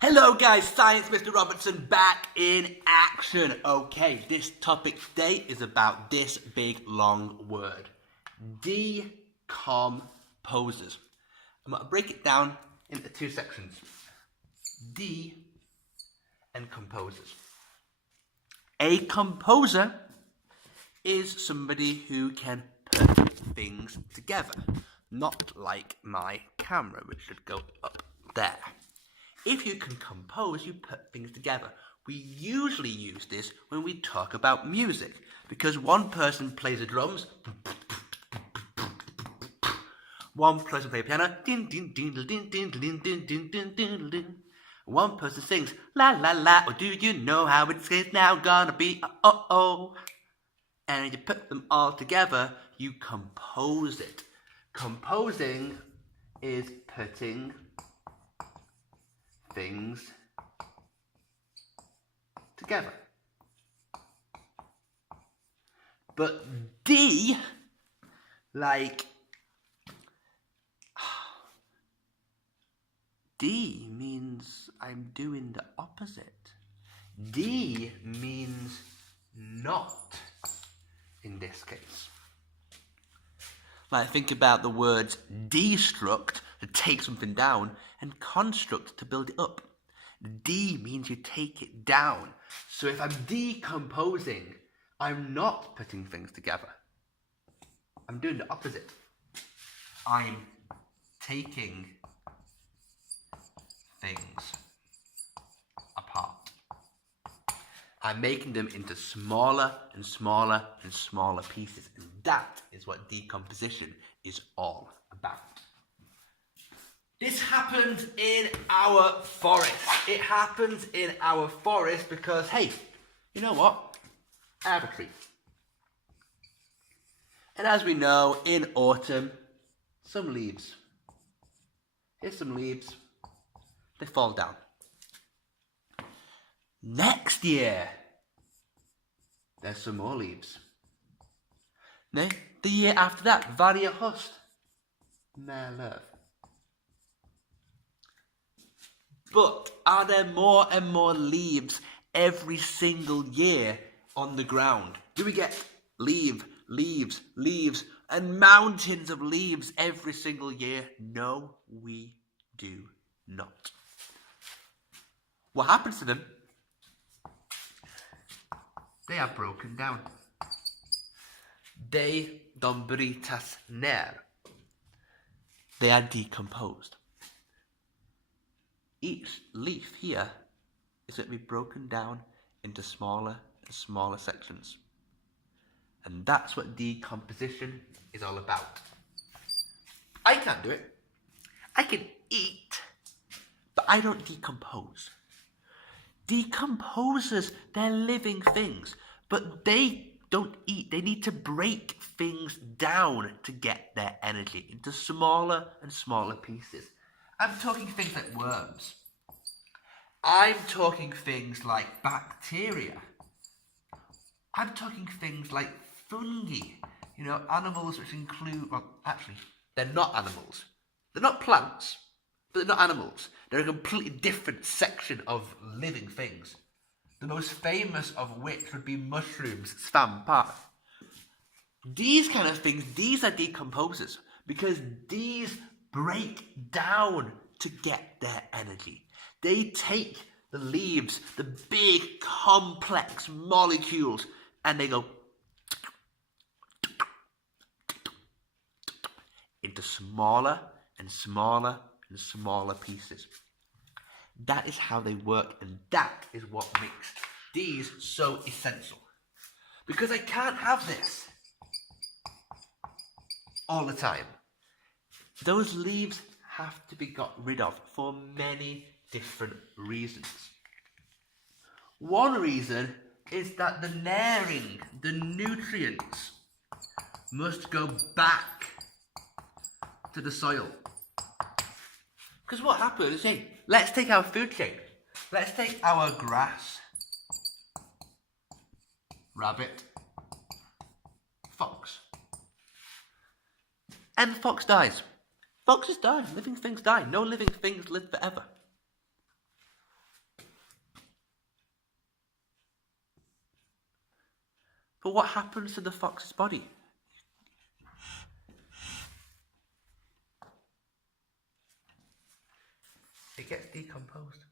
Hello guys, Science Mr. Robertson back in action. Okay, this topic today is about this big long word. Decomposers. I'm going to break it down into two sections. De and composers. A composer is somebody who can put things together. Not like my camera, which should go up there. If you can compose, you put things together. We usually use this when we talk about music, because one person plays the drums, one person plays piano, one person sings la la la, or do you know how it's now gonna be? Oh oh. And you put them all together, you compose it. Composing is putting things together. But D, D means I'm doing the opposite. D means not in this case. Like, think about the words destruct, to take something down, and construct, to build it up. D means you take it down. So if I'm decomposing, I'm not putting things together. I'm doing the opposite. I'm taking things apart. I'm making them into smaller and smaller and smaller pieces. And that is what decomposition is all about. This happens in our forest. It happens in our forest because, hey, you know what? I have a tree. And as we know, in autumn, some leaves. Here's some leaves. They fall down. Next year, there's some more leaves. No, the year after that, varje höst, mer löv. But are there more and more leaves every single year on the ground? Do we get leaves, and mountains of leaves every single year? No, we do not. What happens to them? They are broken down. De brytas ner. They are decomposed. Each leaf here is going to be broken down into smaller and smaller sections. And that's what decomposition is all about. I can't do it. I can eat, but I don't decompose. Decomposers, they're living things, but they don't eat. They need to break things down to get their energy into smaller and smaller pieces. I'm talking things like worms. I'm talking things like bacteria. I'm talking things like fungi. You know, animals which include, well, actually, they're not animals. They're not plants, but they're not animals. They're a completely different section of living things. The most famous of which would be mushrooms, svampar. These kind of things, these are decomposers, because these break down to get their energy. They take the leaves, the big complex molecules, and they go into smaller and smaller and smaller pieces. That is how they work, and that is what makes these so essential. Because I can't have this all the time. Those leaves have to be got rid of for many different reasons. One reason is that the näring, the nutrients, must go back to the soil. Because what happens, hey, let's take our food chain. Let's take our grass, rabbit, fox. And the fox dies. Foxes die, living things die. No living things live forever. But what happens to the fox's body? It gets decomposed.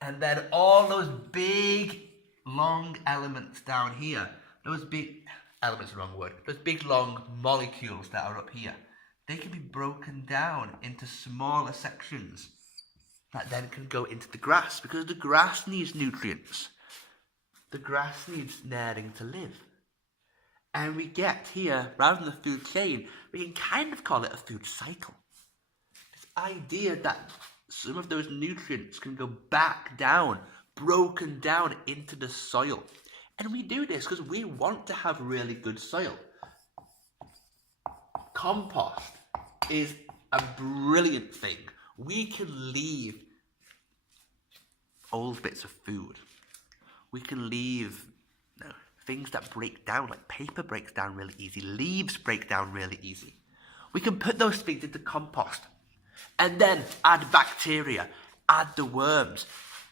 And then all those big, long elements down here, those big, elements, wrong word, those big, long molecules that are up here, they can be broken down into smaller sections that then can go into the grass, because the grass needs nutrients. The grass needs naring to live. And we get here, rather than a food chain, we can kind of call it a food cycle. This idea that some of those nutrients can go back down, broken down into the soil. And we do this because we want to have really good soil. Compost is a brilliant thing. We can leave old bits of food. We can leave things that break down, like paper breaks down really easy, leaves break down really easy. We can put those things into compost and then add bacteria, add the worms,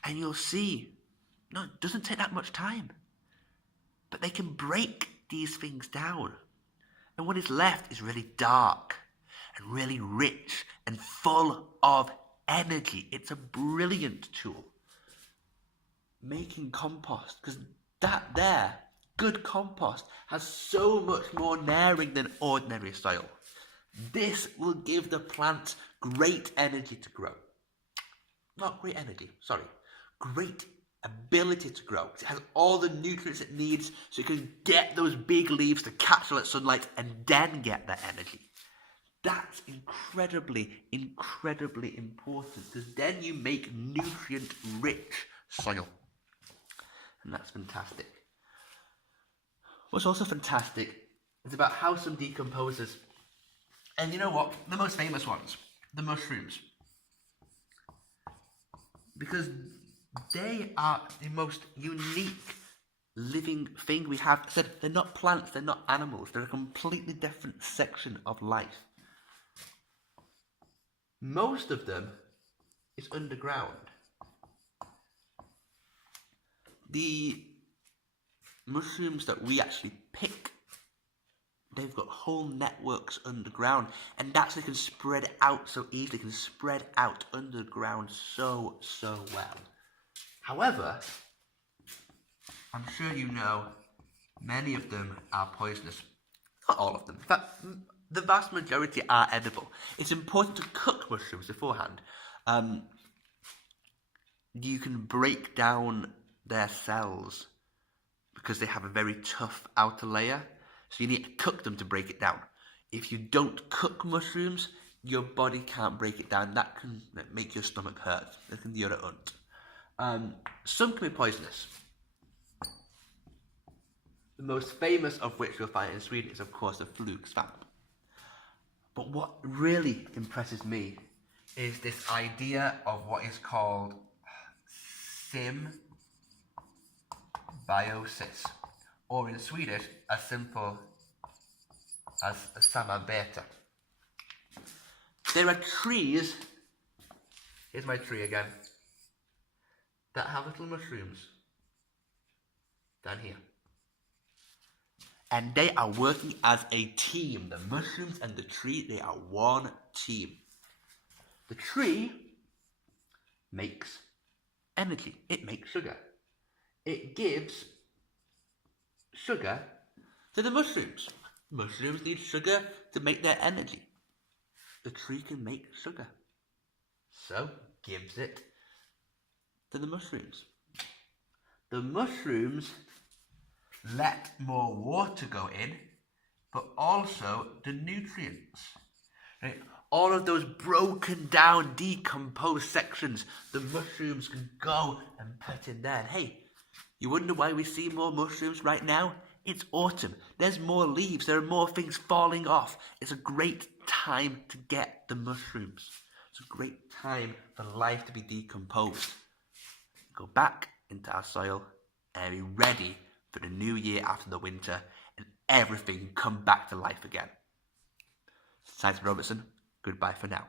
and you'll see, no, it doesn't take that much time. But they can break these things down. And what is left is really dark and really rich and full of energy. It's a brilliant tool. Making compost, because that there, good compost, has so much more naring than ordinary soil. This will give the plant great energy to grow. Not great energy, sorry. Great ability to grow. It has all the nutrients it needs so it can get those big leaves to catch all that sunlight and then get that energy. That's incredibly, incredibly important, because then you make nutrient-rich soil. And that's fantastic. What's also fantastic is about how some decomposes. And you know what? The most famous ones, the mushrooms. Because they are the most unique living thing we have. I said they're not plants, they're not animals. They're a completely different section of life. Most of them is underground. The mushrooms that we actually pick, they've got whole networks underground, and that's they can spread out so easily, they can spread out underground so well. However, I'm sure you know, many of them are poisonous. Not all of them. In fact, the vast majority are edible. It's important to cook mushrooms beforehand. You can break down their cells because they have a very tough outer layer. So you need to cook them to break it down. If you don't cook mushrooms, your body can't break it down. That can make your stomach hurt. That can göra ont. Some can be poisonous. The most famous of which you'll find in Sweden is, of course, the flugsvamp. But what really impresses me is this idea of what is called symbiosis, or in Swedish, as simple as samarbete. There are trees, here's my tree again, that have little mushrooms down here. And they are working as a team. The mushrooms and the tree, they are one team. The tree makes energy. It makes sugar. It gives sugar to the mushrooms. Mushrooms need sugar to make their energy. The tree can make sugar, so gives it to the mushrooms. The mushrooms let more water go in, but also the nutrients. Right? All of those broken down, decomposed sections, the mushrooms can go and put in there. And hey, you wonder why we see more mushrooms right now? It's autumn. There's more leaves. There are more things falling off. It's a great time to get the mushrooms. It's a great time for life to be decomposed. Go back into our soil and be ready for the new year after the winter, and everything come back to life again. Science Robertson, goodbye for now.